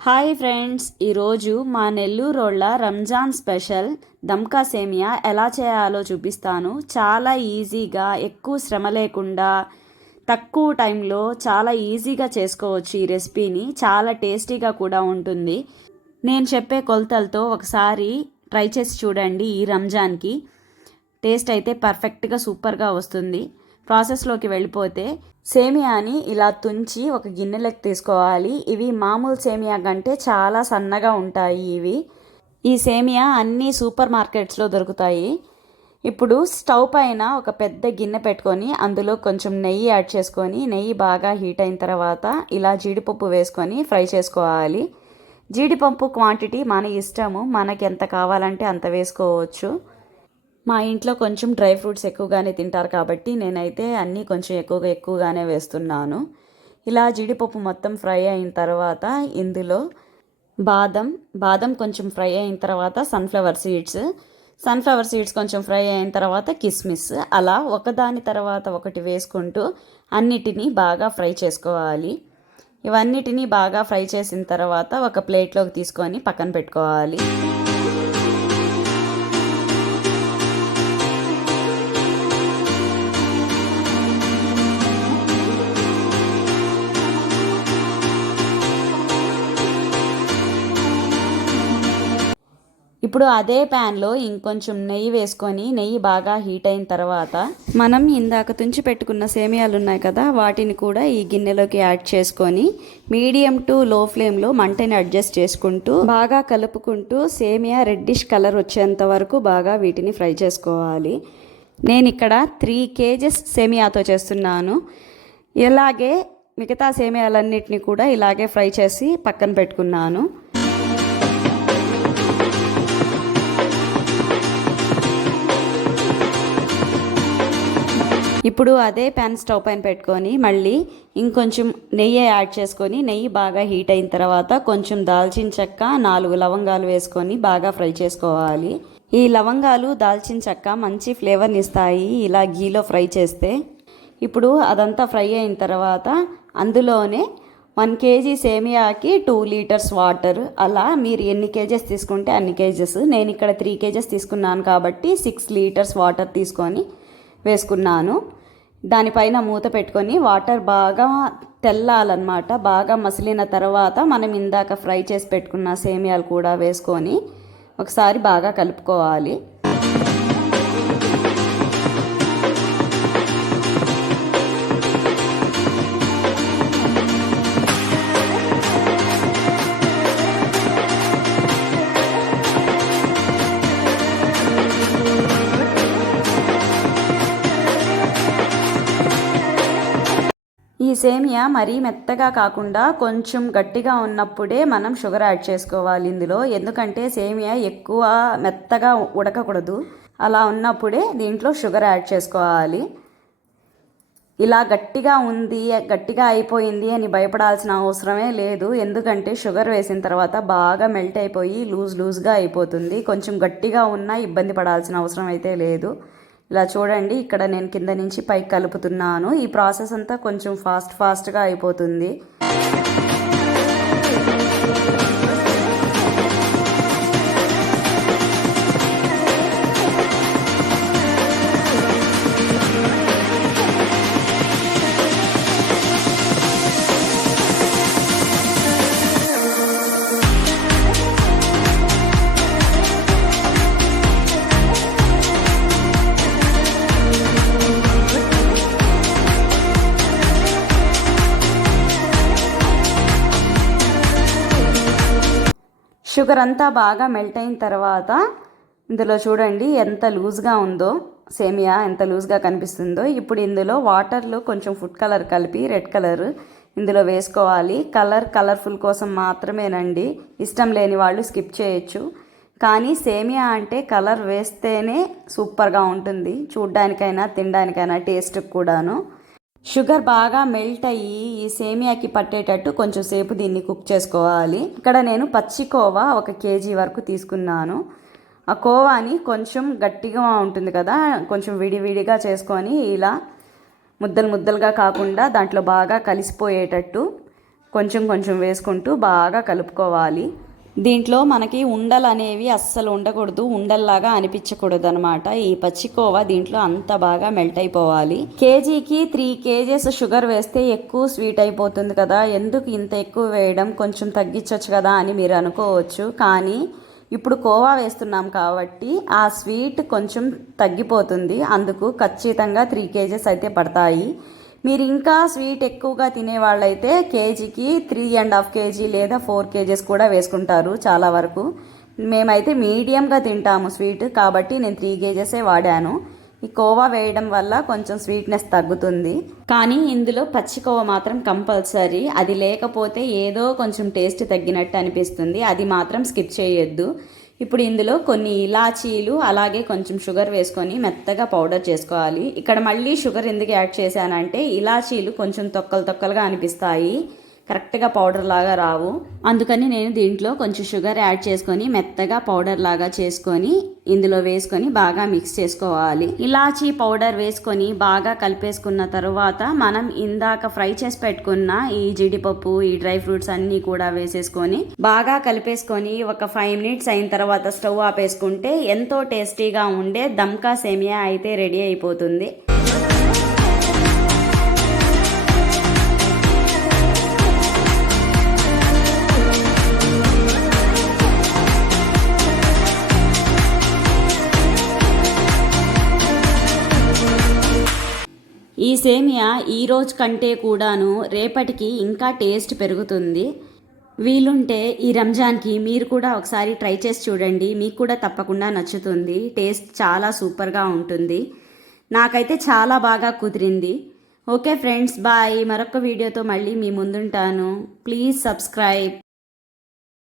Hi friends, ఈరోజు మా నెల్లూరోళ్ళ Ramzan special దమ్కా సేమియా ఎలా చేయాలో చూపిస్తాను. చాలా ఈజీగా, ఎక్కువ శ్రమ లేకుండా, తక్కువ టైంలో చాలా ఈజీగా చేసుకోవచ్చు. ఈ రెసిపీని చాలా టేస్టీగా కూడా ఉంటుంది. నేను చెప్పే కొలతలతో ఒకసారి ట్రై చేసి చూడండి. ఈ రంజాన్కి టేస్ట్ అయితే పర్ఫెక్ట్గా సూపర్గా వస్తుంది. ప్రాసెస్లోకి వెళ్ళిపోతే సేమియాని ఇలా తుంచి ఒక గిన్నెలోకి తీసుకోవాలి. ఇవి మామూలు సేమియా కంటే చాలా సన్నగా ఉంటాయి ఇవి. ఈ సేమియా అన్ని సూపర్ మార్కెట్స్లో దొరుకుతాయి. ఇప్పుడు స్టవ్ పైన ఒక పెద్ద గిన్నె పెట్టుకొని అందులో కొంచెం నెయ్యి యాడ్ చేసుకొని, నెయ్యి బాగా హీట్ అయిన తర్వాత ఇలా జీడిపప్పు వేసుకొని ఫ్రై చేసుకోవాలి. జీడిపప్పు క్వాంటిటీ మన ఇష్టము, మనకి ఎంత కావాలంటే అంత వేసుకోవచ్చు. మా ఇంట్లో కొంచెం డ్రై ఫ్రూట్స్ ఎక్కువగానే తింటారు కాబట్టి నేనైతే అన్నీ కొంచెం ఎక్కువగానే వేస్తున్నాను. ఇలా జీడిపప్పు మొత్తం ఫ్రై అయిన తర్వాత ఇందులో బాదం కొంచెం ఫ్రై అయిన తర్వాత సన్ఫ్లవర్ సీడ్స్ కొంచెం ఫ్రై అయిన తర్వాత కిస్మిస్, అలా ఒకదాని తర్వాత ఒకటి వేసుకుంటూ అన్నిటినీ బాగా ఫ్రై చేసుకోవాలి. ఇవన్నిటినీ బాగా ఫ్రై చేసిన తర్వాత ఒక ప్లేట్లోకి తీసుకొని పక్కన పెట్టుకోవాలి. ఇప్పుడు అదే ప్యాన్లో ఇంకొంచెం నెయ్యి వేసుకొని, నెయ్యి బాగా హీట్ అయిన తర్వాత మనం ఇందాక తుంచి పెట్టుకున్న సేమియాలు ఉన్నాయి కదా, వాటిని కూడా ఈ గిన్నెలోకి యాడ్ చేసుకొని మీడియం టు లో ఫ్లేమ్లో మంటని అడ్జస్ట్ చేసుకుంటూ బాగా కలుపుకుంటూ సేమియా రెడ్డిష్ కలర్ వచ్చేంత వరకు బాగా వీటిని ఫ్రై చేసుకోవాలి. నేను ఇక్కడ 3 kgs సేమియాతో చేస్తున్నాను. ఇలాగే మిగతా సేమియాలన్నిటిని కూడా ఇలాగే ఫ్రై చేసి పక్కన పెట్టుకున్నాను. ఇప్పుడు అదే ప్యాన్ స్టవ్ పైన పెట్టుకొని మళ్ళీ ఇంకొంచెం నెయ్యి యాడ్ చేసుకొని, నెయ్యి బాగా హీట్ అయిన తర్వాత కొంచెం దాల్చిన చెక్క, 4 లవంగాలు వేసుకొని బాగా ఫ్రై చేసుకోవాలి. ఈ లవంగాలు, దాల్చిన చెక్క మంచి ఫ్లేవర్ని ఇస్తాయి ఇలా ఘీలో ఫ్రై చేస్తే. ఇప్పుడు అదంతా ఫ్రై అయిన తర్వాత అందులోనే 1 kg సేమియాకి 2 లీటర్స్ వాటర్, అలా మీరు ఎన్ని కేజెస్ తీసుకుంటే అన్ని కేజెస్. నేను ఇక్కడ 3 kgs తీసుకున్నాను కాబట్టి 6 లీటర్స్ వాటర్ తీసుకొని వేసుకున్నాను. దానిపైన మూత పెట్టుకొని వాటర్ బాగా తెల్లాలన్నమాట. బాగా మసిలిన తర్వాత మనం ఇందాక ఫ్రై చేసి పెట్టుకున్న సేమియాలు కూడా వేసుకొని ఒకసారి బాగా కలుపుకోవాలి. ఈ సేమియా మరీ మెత్తగా కాకుండా కొంచెం గట్టిగా ఉన్నప్పుడే మనం షుగర్ యాడ్ చేసుకోవాలి ఇందులో. ఎందుకంటే సేమియా ఎక్కువ మెత్తగా ఉడకకూడదు. అలా ఉన్నప్పుడే దీంట్లో షుగర్ యాడ్ చేసుకోవాలి. ఇలా గట్టిగా అయిపోయింది అని భయపడాల్సిన అవసరమే లేదు. ఎందుకంటే షుగర్ వేసిన తర్వాత బాగా మెల్ట్ అయిపోయి లూజ్గా అయిపోతుంది. కొంచెం గట్టిగా ఉన్నా ఇబ్బంది పడాల్సిన అవసరం అయితే లేదు. ఇలా చూడండి, ఇక్కడ నేను కింద నుంచి పైకి కలుపుతున్నాను. ఈ ప్రాసెస్ అంతా కొంచెం ఫాస్ట్గా అయిపోతుంది. షుగర్ అంతా బాగా మెల్ట్ అయిన తర్వాత ఇందులో చూడండి ఎంత లూజ్గా ఉందో సేమియా, ఎంత లూజ్గా కనిపిస్తుందో. ఇప్పుడు ఇందులో వాటర్లో కొంచెం ఫుడ్ కలర్ కలిపి రెడ్ కలర్ ఇందులో వేసుకోవాలి. కలర్ఫుల్ కోసం మాత్రమేనండి, ఇష్టం లేని వాళ్ళు స్కిప్ చేయొచ్చు. కానీ సేమియా అంటే కలర్ వేస్తేనే సూపర్గా ఉంటుంది, చూడ్డానికైనా తినడానికైనా టేస్ట్ కూడాను. షుగర్ బాగా మెల్ట్ అయ్యి ఈ సేమియాకి పట్టేటట్టు కొంచెం సేపు దీన్ని కుక్ చేసుకోవాలి. ఇక్కడ నేను పచ్చి కోవా 1 kg వరకు తీసుకున్నాను. ఆ కోవాని కొంచెం గట్టిగా ఉంటుంది కదా, కొంచెం విడివిడిగా చేసుకొని ఇలా ముద్దలుగా కాకుండా దాంట్లో బాగా కలిసిపోయేటట్టు కొంచెం కొంచెం వేసుకుంటూ బాగా కలుపుకోవాలి. దీంట్లో మనకి ఉండలు అనేవి అస్సలు ఉండకూడదు, ఉండల్లాగా అనిపించకూడదు అనమాట. ఈ పచ్చికోవా దీంట్లో అంత బాగా మెల్ట్ అయిపోవాలి. కేజీకి 3 kgs షుగర్ వేస్తే ఎక్కువ స్వీట్ అయిపోతుంది కదా, ఎందుకు ఇంత ఎక్కువ వేయడం, కొంచెం తగ్గించవచ్చు కదా అని మీరు అనుకోవచ్చు. కానీ ఇప్పుడు కోవా వేస్తున్నాం కాబట్టి ఆ స్వీట్ కొంచెం తగ్గిపోతుంది. అందుకు ఖచ్చితంగా 3 kgs అయితే పడతాయి. మీరు ఇంకా స్వీట్ ఎక్కువగా తినేవాళ్ళైతే కేజీకి 3.5 kg లేదా 4 kgs కూడా వేసుకుంటారు చాలా వరకు. మేమైతే మీడియంగా తింటాము స్వీట్, కాబట్టి నేను 3 kgs వాడాను. ఈ కోవా వేయడం వల్ల కొంచెం స్వీట్నెస్ తగ్గుతుంది. కానీ ఇందులో పచ్చి కోవా మాత్రం కంపల్సరీ. అది లేకపోతే ఏదో కొంచెం టేస్ట్ తగ్గినట్టు అనిపిస్తుంది. అది మాత్రం స్కిప్ చేయొద్దు. ఇప్పుడు ఇందులో కొన్ని ఇలాచీలు అలాగే కొంచెం షుగర్ వేసుకొని మెత్తగా పౌడర్ చేసుకోవాలి. ఇక్కడ మళ్ళీ షుగర్ ఎందుకు యాడ్ చేశానంటే ఇలాచీలు కొంచెం తొక్కలుగా అనిపిస్తాయి, కరెక్ట్గా పౌడర్ లాగా రావు. అందుకని నేను దీంట్లో కొంచెం షుగర్ యాడ్ చేసుకొని మెత్తగా పౌడర్ లాగా చేసుకొని ఇందులో వేసుకొని బాగా మిక్స్ చేసుకోవాలి. ఇలాచీ పౌడర్ వేసుకొని బాగా కలిపేసుకున్న తర్వాత మనం ఇందాక ఫ్రై చేసి పెట్టుకున్న ఈ జీడిపప్పు, ఈ డ్రై ఫ్రూట్స్ అన్నీ కూడా వేసేసుకొని బాగా కలిపేసుకొని ఒక 5 minutes అయిన తర్వాత స్టవ్ ఆపేసుకుంటే ఎంతో టేస్టీగా ఉండే దమ్కా సేమియా అయితే రెడీ అయిపోతుంది. ఈ సేమియా ఈ రోజు కంటే కూడాను రేపటికి ఇంకా టేస్ట్ పెరుగుతుంది. వీలుంటే ఈ రంజాన్కి మీరు కూడా ఒకసారి ట్రై చేసి చూడండి, మీకు కూడా తప్పకుండా నచ్చుతుంది. టేస్ట్ చాలా సూపర్గా ఉంటుంది. నాకైతే చాలా బాగా కుదిరింది. Okay friends, bye. మరొక వీడియోతో మళ్ళీ మీ ముందుంటాను. Please subscribe.